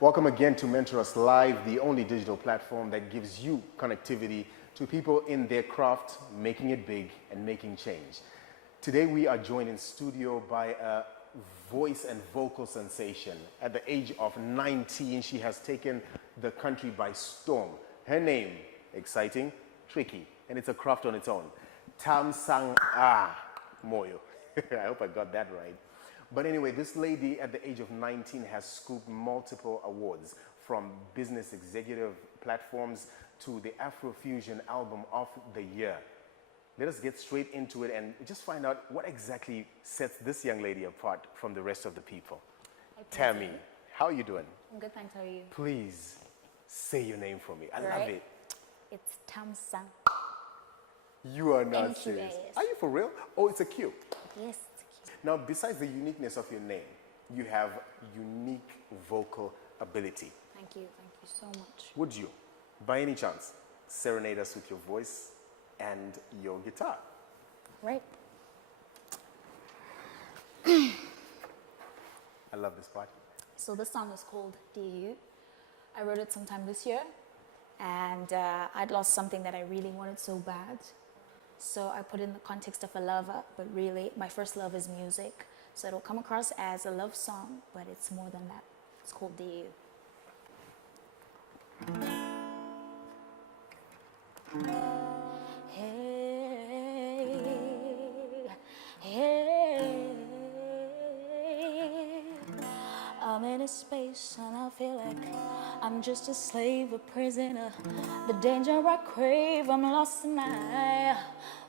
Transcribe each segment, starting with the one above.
Welcome again to Mentor Us Live, the only digital platform that gives you connectivity to people in their craft, making it big and making change. Today we are joined in studio by a voice and vocal sensation. At the age of 19, she has taken the country by storm. Her name, exciting, tricky, and it's a craft on its own. Tam Sang Moyo. I hope I got that right. But anyway, this lady at the age of 19 has scooped multiple awards, from business executive platforms to the Afrofusion Album of the Year. Let us get straight into it and just find out what exactly sets this young lady apart from the rest of the people. Tammy, how are you doing? I'm good, thanks. How are you? Please say your name for me. I love it. It's Tam Sang. You are not serious. Are you for real? Oh, it's a Q. Yes. Now, besides the uniqueness of your name, you have unique vocal ability. Thank you so much. Would you, by any chance, serenade us with your voice and your guitar? Right. I love this part. So this song is called Dear You. I wrote it sometime this year, and I'd lost something that I really wanted so bad. So I put in the context of a lover, but really my first love is music. So it'll come across as a love song, but it's more than that. It's called Dear You. I'm in a space and I feel like I'm just a slave, a prisoner. The danger I crave, I'm lost and I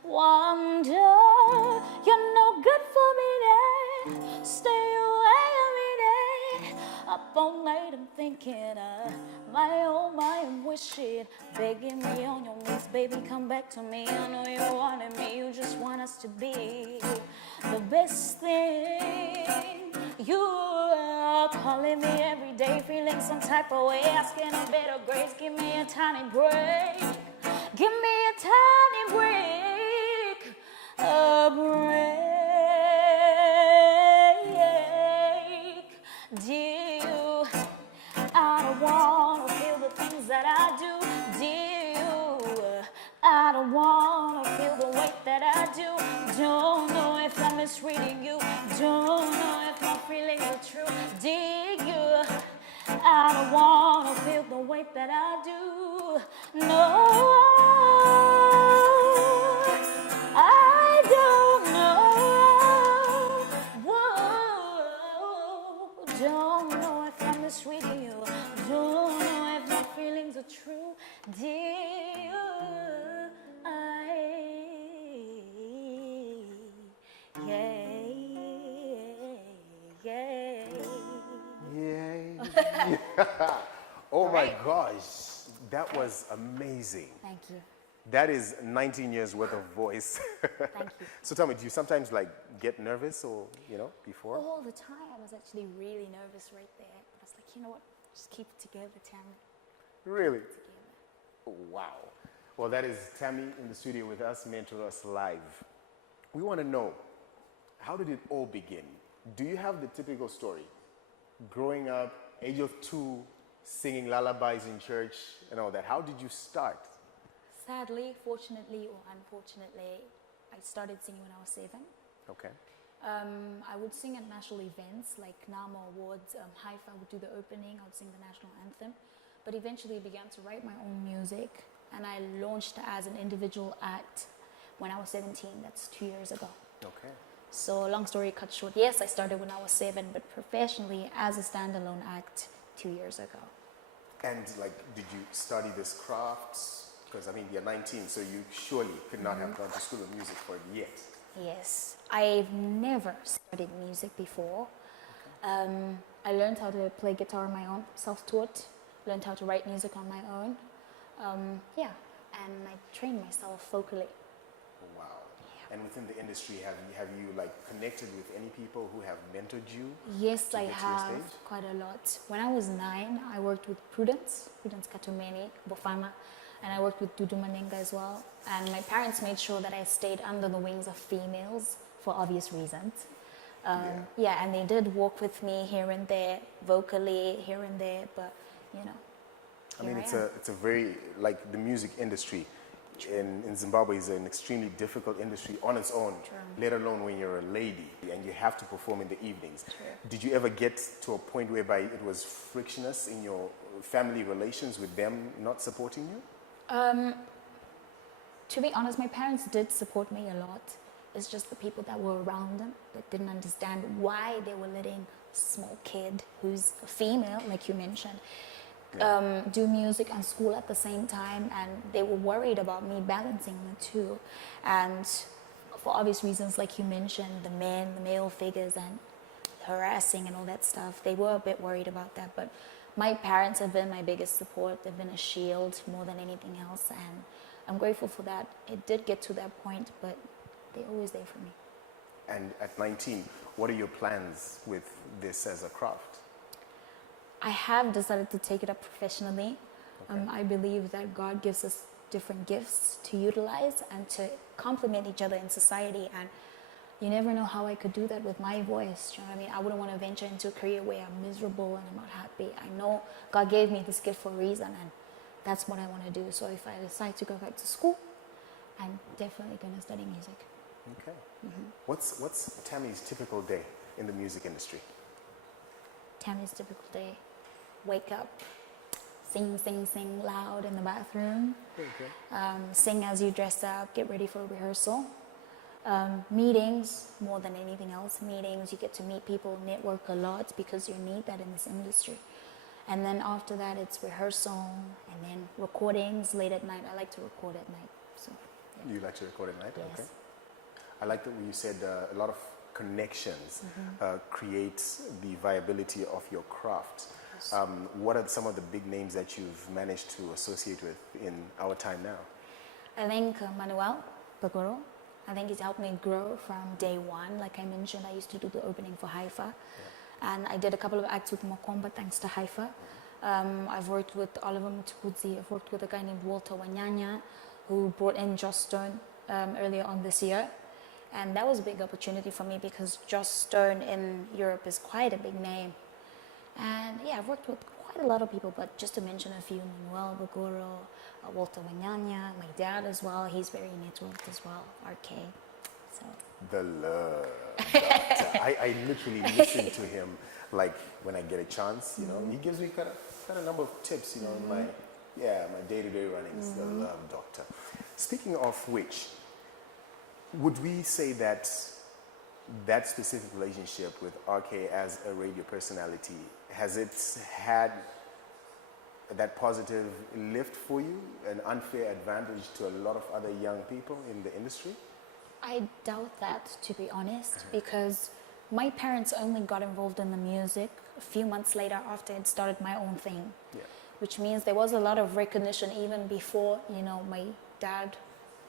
wonder. You're no good for me there. Stay away every day. Up all night I'm thinking my I'm wishing, begging me on your knees, baby, come back to me. I know you wanted me, you just want us to be the best thing. You are calling me every day, feeling some type of way, asking a bit of grace. Give me a tiny break. Give me a tiny break. A break. Dear you, I don't want to feel the things that I do. Dear you, I don't want to feel the weight that I do. Don't know if I'm misreading you. Don't know if I'm feeling the truth. Dear you, I don't want to feel the weight that I do. No, I don't know. Whoa, don't know if I'm misreading you. Don't know if my feelings are true. Dear, Oh my gosh, that was amazing. Thank you. That is 19 years worth of voice. Thank you. So tell me, do you sometimes get nervous or, before? All the time. I was actually really nervous right there. But I was like, you know what? Just keep it together, Tammy. Really? Wow. Well, that is Tammy in the studio with us, Mentor Us Live. We want to know, how did it all begin? Do you have the typical story? Growing up, age of 2, singing lullabies in church and all that. How did you start? Sadly, fortunately or unfortunately, I started singing when I was 7. Okay. I would sing at national events like NAMA Awards, Haifa would do the opening, I would sing the national anthem. But eventually began to write my own music, and I launched as an individual act when I was 17. That's 2 years ago. Okay. So long story cut short, yes, I started when I was 7, but professionally as a standalone act 2 years ago. And did you study this craft? Because you're 19, so you surely could not have gone to school of music for it yet. Yes, I've never studied music before. Okay. I learned how to play guitar on my own, self-taught. Learned how to write music on my own. And I trained myself vocally. Wow. Yeah. And within the industry, have you connected with any people who have mentored you? Yes, I have quite a lot. When I was 9, I worked with Prudence Katumeni, Bofana, and I worked with Dudu Manenga as well. And my parents made sure that I stayed under the wings of females for obvious reasons. Yeah, and they did work with me here and there, vocally here and there, but you know, I mean, here it's I am. a very, like the music industry in Zimbabwe is an extremely difficult industry on its own, let alone when you're a lady and you have to perform in the evenings. Did you ever get to a point whereby it was frictionless in your family relations with them not supporting you? To be honest, my parents did support me a lot. It's just the people that were around them that didn't understand why they were letting a small kid who's a female, like you mentioned, do music and school at the same time, and they were worried about me balancing the two. And for obvious reasons, like you mentioned, the male figures and harassing and all that stuff, they were a bit worried about that. But my parents have been my biggest support. They've been a shield more than anything else, and I'm grateful for that. It did get to that point, but they're always there for me. And at 19, what are your plans with this as a craft? I have decided to take it up professionally. I believe that God gives us different gifts to utilize and to complement each other in society. And you never know how I could do that with my voice. Do you know what I mean? I wouldn't want to venture into a career where I'm miserable and I'm not happy. I know God gave me this gift for a reason, and that's what I want to do. So if I decide to go back to school, I'm definitely going to study music. Okay. What's Tammy's typical day in the music industry? Tammy's typical day: wake up, sing loud in the bathroom, sing as you dress up, get ready for rehearsal. Meetings, more than anything else, meetings, you get to meet people, network a lot because you need that in this industry. And then after that, it's rehearsal and then recordings late at night. I like to record at night. So, yeah. You like to record at night? Yes. Okay. I like that when you said a lot of connections create the viability of your craft. Yes. What are some of the big names that you've managed to associate with in our time now? I think Manuel Bagoro. I think he's helped me grow from day one. Like I mentioned, I used to do the opening for Haifa. And I did a couple of acts with Mokomba thanks to Haifa. I've worked with Oliver Mtukudzi. I've worked with a guy named Walter Wanyanya, who brought in Joss Stone earlier on this year. And that was a big opportunity for me because Joss Stone in Europe is quite a big name. And yeah, I've worked with quite a lot of people, but just to mention a few: Manuel Bagoro, Walter Wanyanya, my dad as well. He's very networked as well, RK. So. The love. Doctor. I literally listen to him like when I get a chance, you know. He gives me quite a number of tips, you know, in my day-to-day runnings. The love doctor. Speaking of which, would we say that that specific relationship with RK as a radio personality, has it had that positive lift for you, an unfair advantage to a lot of other young people in the industry? I doubt that, to be honest, because my parents only got involved in the music a few months later after I'd started my own thing, which means there was a lot of recognition even before, you know, my dad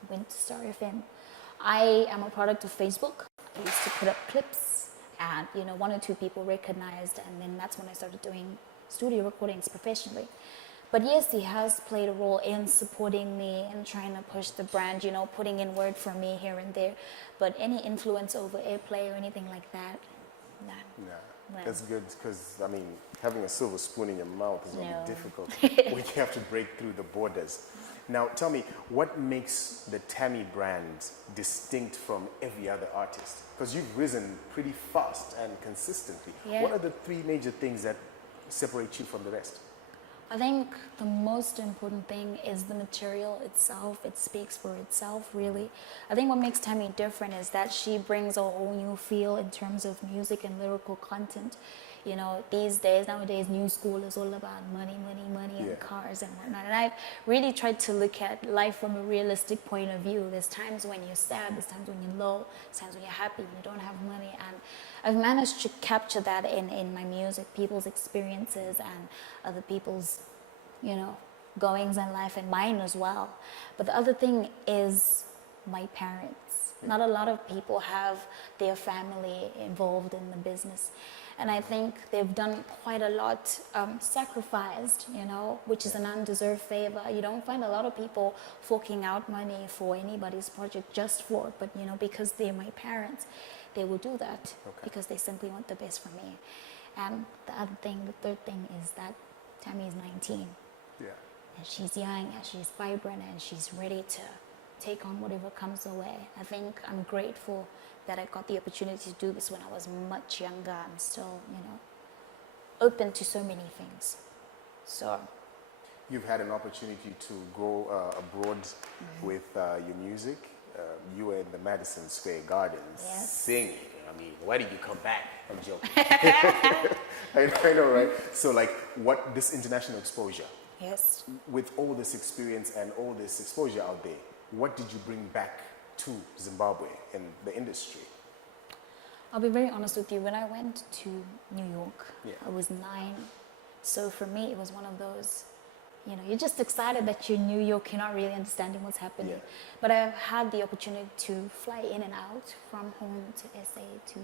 went to Star FM. I am a product of Facebook. I used to put up clips and, you know, one or two people recognized, and then that's when I started doing studio recordings professionally. But yes, he has played a role in supporting me and trying to push the brand, you know, putting in word for me here and there. But any influence over airplay or anything like that, nah. Nah, that's good because, I mean, having a silver spoon in your mouth is going to be difficult when you have to break through the borders. Now, tell me, what makes the Tammy brand distinct from every other artist? Because you've risen pretty fast and consistently. Yeah. What are the three major things that separate you from the rest? I think the most important thing is the material itself. It speaks for itself, really. I think what makes Tammy different is that she brings a whole new feel in terms of music and lyrical content. You know, these days, nowadays, new school is all about money, and cars and whatnot. And I've really tried to look at life from a realistic point of view. There's times when you're sad, there's times when you're low, there's times when you're happy, you don't have money. And I've managed to capture that in my music, people's experiences and other people's, you know, goings in life and mine as well. But the other thing is my parents. Not a lot of people have their family involved in the business. And I think they've done quite a lot, sacrificed, you know, which is an undeserved favor. You don't find a lot of people forking out money for anybody's project just for it, but, you know, because they're my parents, they will do that Okay. because they simply want the best for me. And the other thing, the third thing is that Tammy is 19. Yeah. And she's young and she's vibrant and she's ready to take on whatever comes her way. I think I'm grateful that I got the opportunity to do this when I was much younger. I'm still, open to so many things. So You've had an opportunity to go abroad with your music. You were in the Madison Square Gardens Yes. singing. I mean, why did you come back? I'm joking. I know, right? So, like, what this international exposure, yes, with all this experience and all this exposure out there, what did you bring back to Zimbabwe in the industry? I'll be very honest with you. When I went to New York, Yeah. I was 9. So for me, it was one of those, you're just excited that you're in New York. You're not really understanding what's happening. Yeah. But I've had the opportunity to fly in and out from home to SA to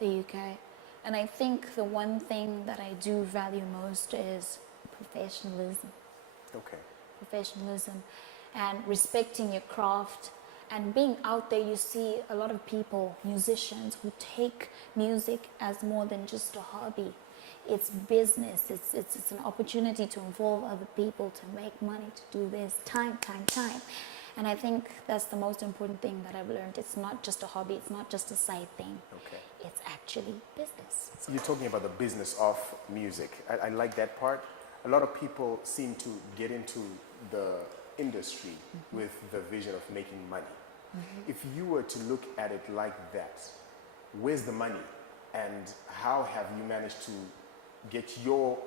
the UK. And I think the one thing that I do value most is professionalism. Okay. Professionalism and respecting your craft. And being out there, you see a lot of people, musicians, who take music as more than just a hobby. It's business. It's an opportunity to involve other people, to make money, to do this, time. And I think that's the most important thing that I've learned. It's not just a hobby. It's not just a side thing. Okay. It's actually business. So you're talking about the business of music. I like that part. A lot of people seem to get into the industry with the vision of making money. If you were to look at it like that, where's the money? And how have you managed to get your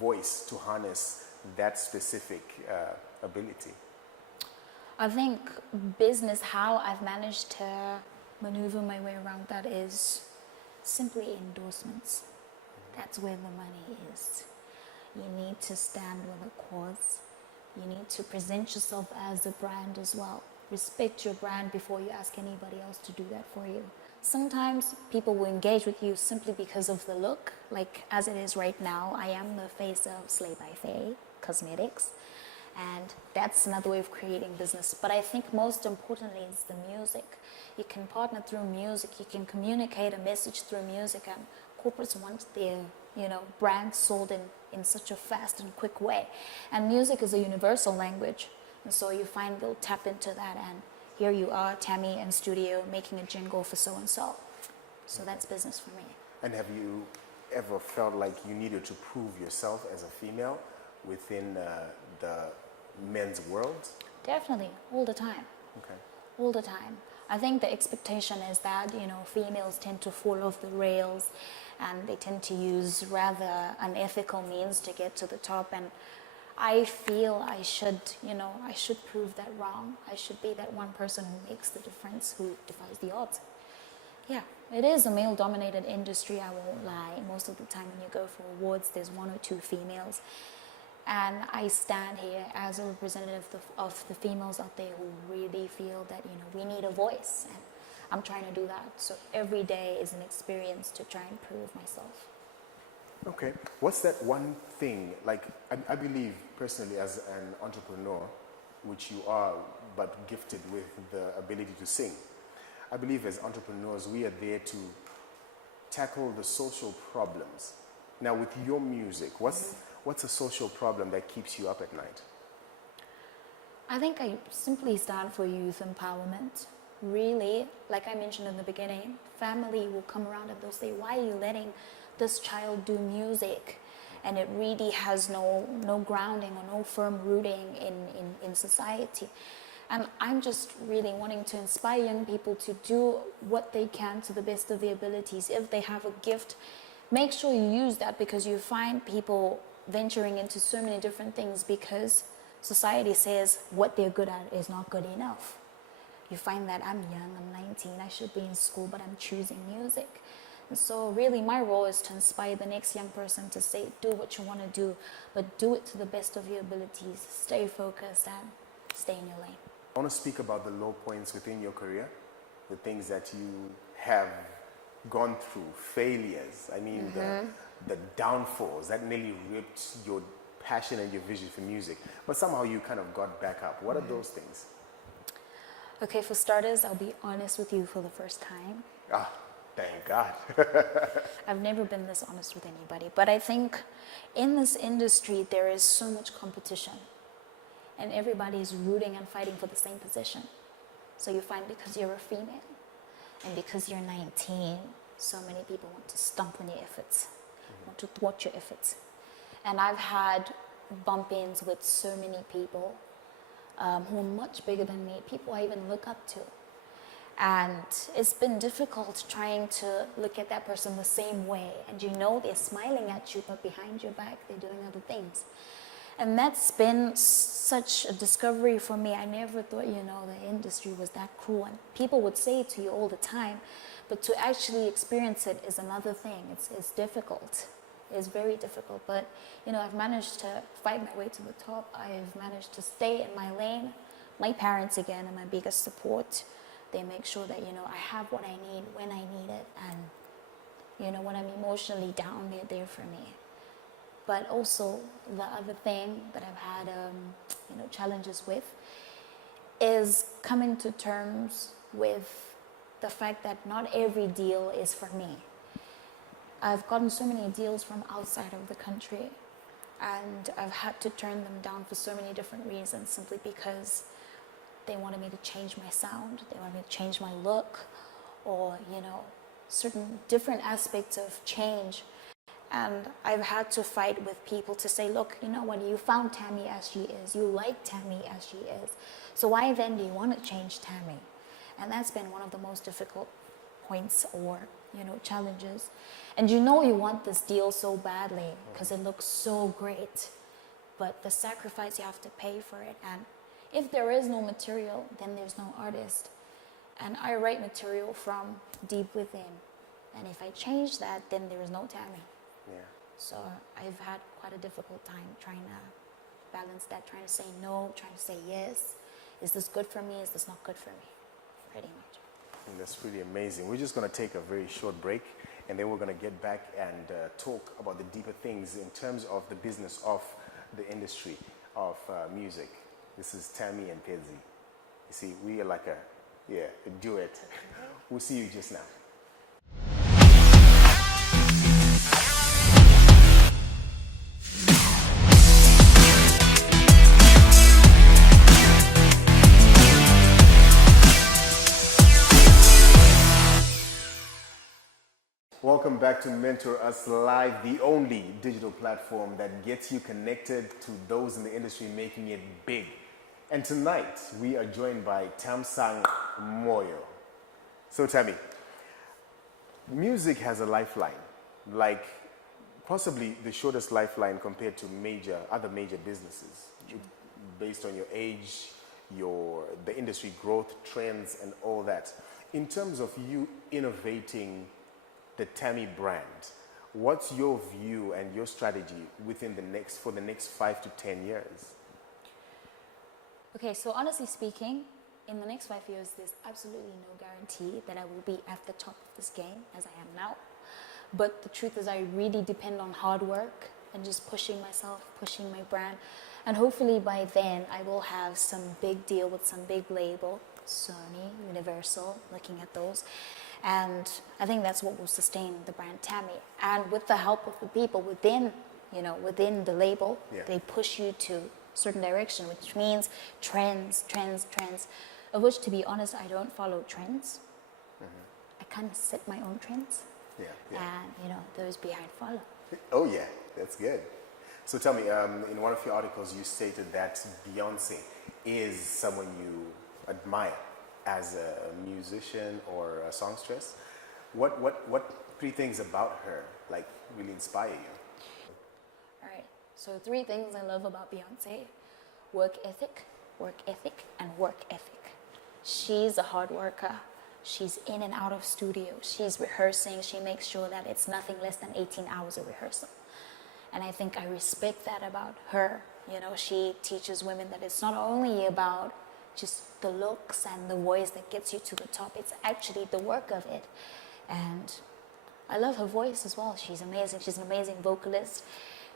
voice to harness that specific ability? I think business, how I've managed to maneuver my way around that is simply endorsements. That's where the money is. You need to stand with a cause. You need to present yourself as a brand as well. Respect your brand before you ask anybody else to do that for you. Sometimes people will engage with you simply because of the look. Like as it is right now, I am the face of Slay by Faye Cosmetics. And that's another way of creating business. But I think most importantly is the music. You can partner through music. You can communicate a message through music. And corporates want their, brands sold in such a fast and quick way. And music is a universal language. And so you find they'll tap into that. And here you are, Tammy in studio, making a jingle for so-and-so. So that's business for me. And have you ever felt like you needed to prove yourself as a female within the men's world? Definitely, all the time. Okay. All the time. I think the expectation is that, females tend to fall off the rails and they tend to use rather unethical means to get to the top. And I feel I should prove that wrong. I should be that one person who makes the difference, who defies the odds. Yeah, it is a male-dominated industry, I won't lie. Most of the time when you go for awards, there's 1 or 2 females. And I stand here as a representative of the females out there who really feel that, we need a voice. And I'm trying to do that. So every day is an experience to try and prove myself. Okay. What's that one thing, like, I believe personally as an entrepreneur, which you are, but gifted with the ability to sing, I believe as entrepreneurs, we are there to tackle the social problems. Now, with your music, what's a social problem that keeps you up at night? I think I simply stand for youth empowerment. Really, like I mentioned in the beginning, family will come around and they'll say, why are you letting this child do music? And it really has no grounding or no firm rooting in society. And I'm just really wanting to inspire young people to do what they can to the best of their abilities. If they have a gift, make sure you use that, because you find people venturing into so many different things because society says what they're good at is not good enough. You find that I'm young, I'm 19, I should be in school, but I'm choosing music. And so really my role is to inspire the next young person to say, do what you want to do, but do it to the best of your abilities. Stay focused and stay in your lane. I want to speak about the low points within your career, the things that you have gone through, failures. I mean, the downfalls that nearly ripped your passion and your vision for music. But somehow you kind of got back up. What are those things? Okay, for starters, I'll be honest with you for the first time. Thank God. I've never been this honest with anybody. But I think in this industry, there is so much competition. And everybody's rooting and fighting for the same position. So you find because you're a female and because you're 19, so many people want to stomp on your efforts, want to thwart your efforts. And I've had bump-ins with so many people who are much bigger than me, people I even look up to. And it's been difficult trying to look at that person the same way. And you know they're smiling at you, but behind your back, they're doing other things. And that's been such a discovery for me. I never thought, the industry was that cruel. And people would say it to you all the time, but to actually experience it is another thing. It's difficult. It's very difficult. But, I've managed to fight my way to the top. I've managed to stay in my lane. My parents, again, are my biggest support. They make sure that, I have what I need when I need it. And, when I'm emotionally down, they're there for me. But also, the other thing that I've had, challenges with is coming to terms with the fact that not every deal is for me. I've gotten so many deals from outside of the country, and I've had to turn them down for so many different reasons, simply because they wanted me to change my sound, they wanted me to change my look, or, certain different aspects of change. And I've had to fight with people to say, look, you found Tammy as she is, you like Tammy as she is, so why then do you want to change Tammy? And that's been one of the most difficult points or, challenges. And you want this deal so badly because it looks so great, but the sacrifice you have to pay for it. And if there is no material, then there's no artist. And I write material from deep within. And if I change that, then there is no Tammy. Yeah. So I've had quite a difficult time trying to balance that, trying to say no, trying to say yes. Is this good for me? Is this not good for me? Pretty much. And that's pretty amazing. We're just going to take a very short break, and then we're going to get back and talk about the deeper things in terms of the business of the industry of music. This is Tammy and Pezi. You see, we are like a duet. We'll see you just now. Welcome back to Mentor Us Live, the only digital platform that gets you connected to those in the industry making it big. And tonight, we are joined by Tamsang Moyo. So Tammy, music has a lifeline, like possibly the shortest lifeline compared to other major businesses, based on your age, the industry growth, trends, and all that. In terms of you innovating the Tammy brand, what's your view and your strategy for the next 5 to 10 years? Okay, so honestly speaking, in the next 5 years, there's absolutely no guarantee that I will be at the top of this game as I am now. But the truth is I really depend on hard work and just pushing myself, pushing my brand. And hopefully by then I will have some big deal with some big label, Sony, Universal, looking at those. And I think that's what will sustain the brand Tammy. And with the help of the people within the label, they push you to certain direction, which means trends, of which, to be honest, I don't follow trends. I kind of set my own trends. And, those behind follow. Oh, yeah, that's good. So tell me, in one of your articles, you stated that Beyonce is someone you admire as a musician or a songstress. What 3 things about her really inspire you? All right. So 3 things I love about Beyonce: work ethic, and work ethic. She's a hard worker. She's in and out of studio. She's rehearsing. She makes sure that it's nothing less than 18 hours of rehearsal. And I think I respect that about her. She teaches women that it's not only about just the looks and the voice that gets you to the top. It's actually the work of it. And I love her voice as well. She's amazing. She's an amazing vocalist.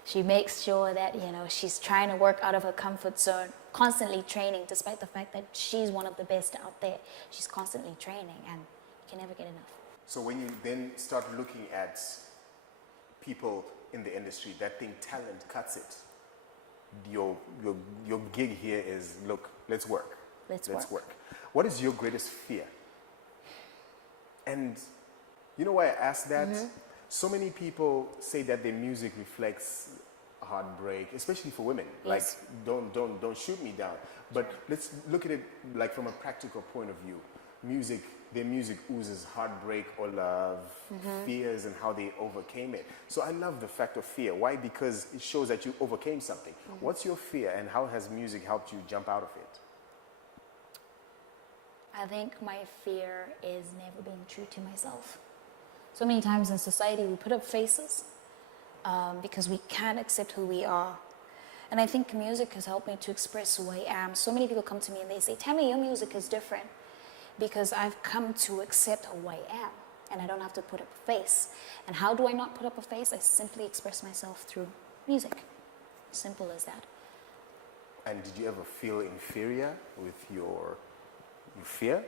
She makes sure that, she's trying to work out of her comfort zone, constantly training, despite the fact that she's one of the best out there. She's constantly training, and you can never get enough. So when you then start looking at people in the industry that think talent cuts it, your gig here is, look, let's work. Let's work. What is your greatest fear? And you know why I ask that? So many people say that their music reflects heartbreak, especially for women. Yes. Like, don't shoot me down. But let's look at it like from a practical point of view. Their music oozes heartbreak or love, fears, and how they overcame it. So I love the fact of fear. Why? Because it shows that you overcame something. What's your fear, and how has music helped you jump out of it? I think my fear is never being true to myself. So many times in society we put up faces because we can't accept who we are. And I think music has helped me to express who I am. So many people come to me and they say, Tammy, your music is different, because I've come to accept who I am and I don't have to put up a face. And how do I not put up a face? I simply express myself through music. Simple as that. And did you ever feel inferior with your fear?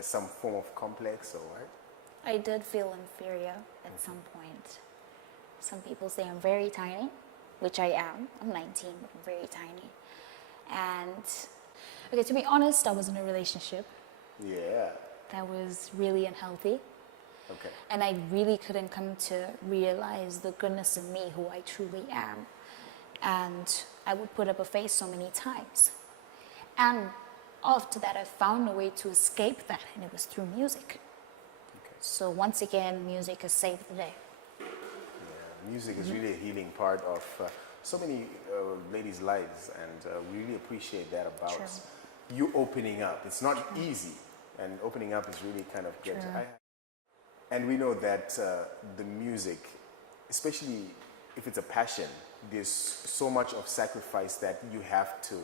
Some form of complex or what? I did feel inferior at some point. Some people say I'm very tiny, which I am. I'm 19, but I'm very tiny. And, okay, to be honest, I was in a relationship. Yeah. That was really unhealthy. Okay. And I really couldn't come to realize the goodness in me, who I truly am. And I would put up a face so many times. And after that, I found a way to escape that, and it was through music. Okay. So once again, music has saved the day. Yeah, music is really a healing part of so many ladies' lives, and we really appreciate that about you opening up. It's not easy, and opening up is really kind of good. And we know that the music, especially if it's a passion, there's so much of sacrifice that you have to,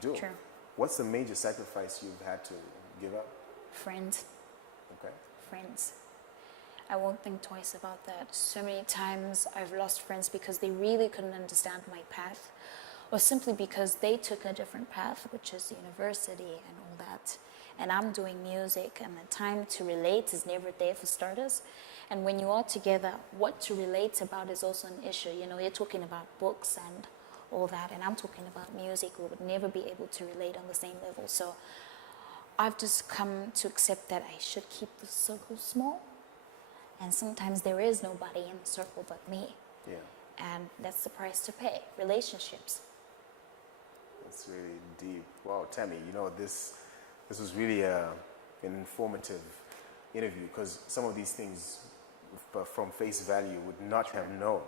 do. True. What's the major sacrifice you've had to give up? Friends. Okay. Friends. I won't think twice about that. So many times I've lost friends because they really couldn't understand my path, or simply because they took a different path, which is university and all that. And I'm doing music, and the time to relate is never there for starters. And when you are together, what to relate about is also an issue. You know, you're talking about books and all that, and I'm talking about music. We would never be able to relate on the same level. So I've just come to accept that I should keep the circle small. And sometimes there is nobody in the circle but me. Yeah. And that's the price to pay. Relationships. That's really deep. Wow, Tammy, this was really an informative interview, because some of these things from face value would not have known.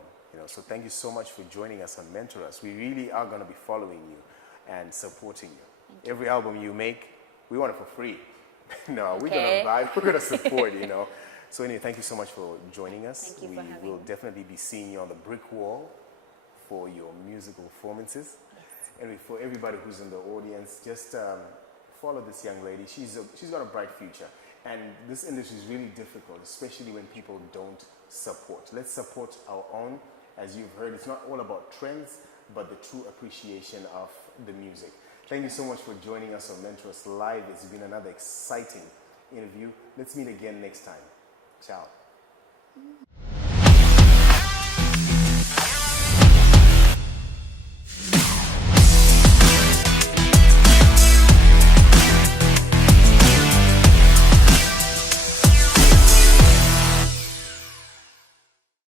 So thank you so much for joining us on Mentor Us. We really are going to be following you and supporting you. Every album you make, we want it for free. No, we're going to vibe, we're going to support, So anyway, thank you so much for joining us. Thank you for having me. We will definitely be seeing you on the brick wall for your musical performances. Yes. And for everybody who's in the audience, just follow this young lady. She's got a bright future. And this industry is really difficult, especially when people don't support. Let's support our own. As you've heard, it's not all about trends, but the true appreciation of the music. Thank you so much for joining us on Mentor Us Live. It's been another exciting interview. Let's meet again next time. Ciao.